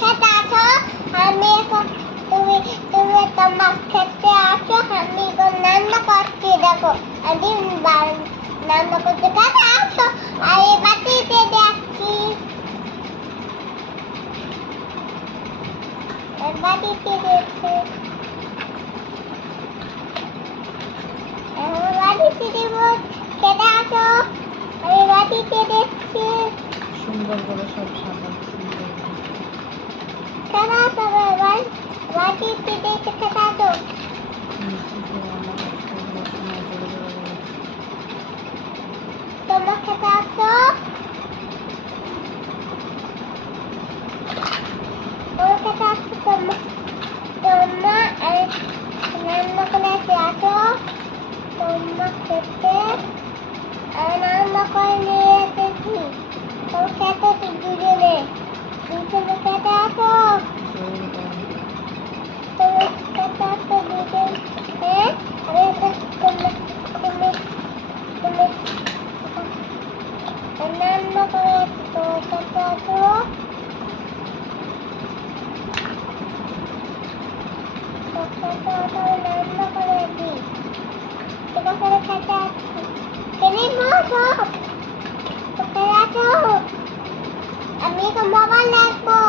খেতে আসো আমি তুমি তুমি তোমার খেতে আসো আমি রান্না করছি দেখো আমি রান্না করতে খেতে আসো আর এই বাটিতে দেখছি বাটিতে দেখছি বাটিতে দেব খেতে আসো আমি বাটিতে দেখছি সুন্দর করে সব সাজানো সুন্দর খেতে আসো বাটিতে দেখছি খেতে আসো তোমার খেতে আসো তোমার খেতে আসো তোমার রান্না করে আসো তোমার খেতে রান্না করে নিয়ে এসেছি তো খেতে দুজনে দুজনে খেতে আসো তোমার খেতে আসো দুজন আমি তুমি তুমি তুমি রান্না করে তো খেতে আসো রান্না করে দিই তোমার করে খেতে আসছি খেলে বসো খেতে আসো আমি তো মোবাইল দেখবো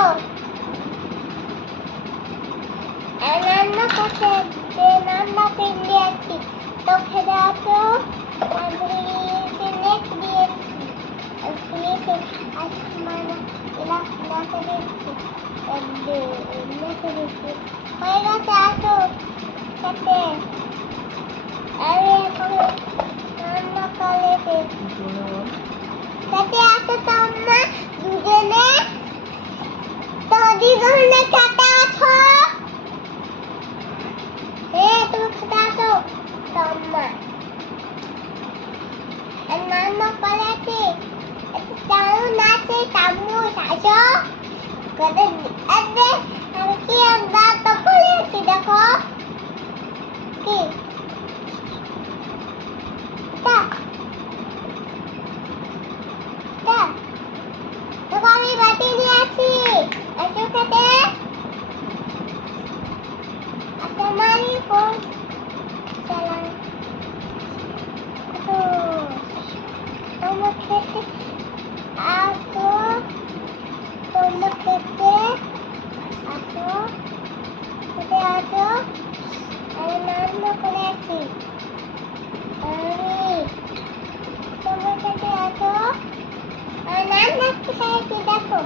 রান্না করতে যে রান্না পেলে আছি তো খেতে আসো আমি নেক্সট দিয়েছি আসমান ইলাকা দিয়েছি হয়ে গেছে আসো খেতে আরে এখন রান্না করে খেতে আসো তো আমরা দুজনে তো দুজনে খেতে আসো তুমি খেতে আসো তো আমরা রান্না করেছি দারুণ আছে চামচ আসো করে আমি কি দাঁত তো খুলেছি দেখো কি দেখো আমি বাটি নিয়ে আসি আসো খেতে আসসালামু ফোন চালাই তোমার খেতে আসো তোমার খেতে আসো খেতে আসো আমি রান্না করে আছি আমি তোমার খেতে আসো আমি রান্না খেতে দেখো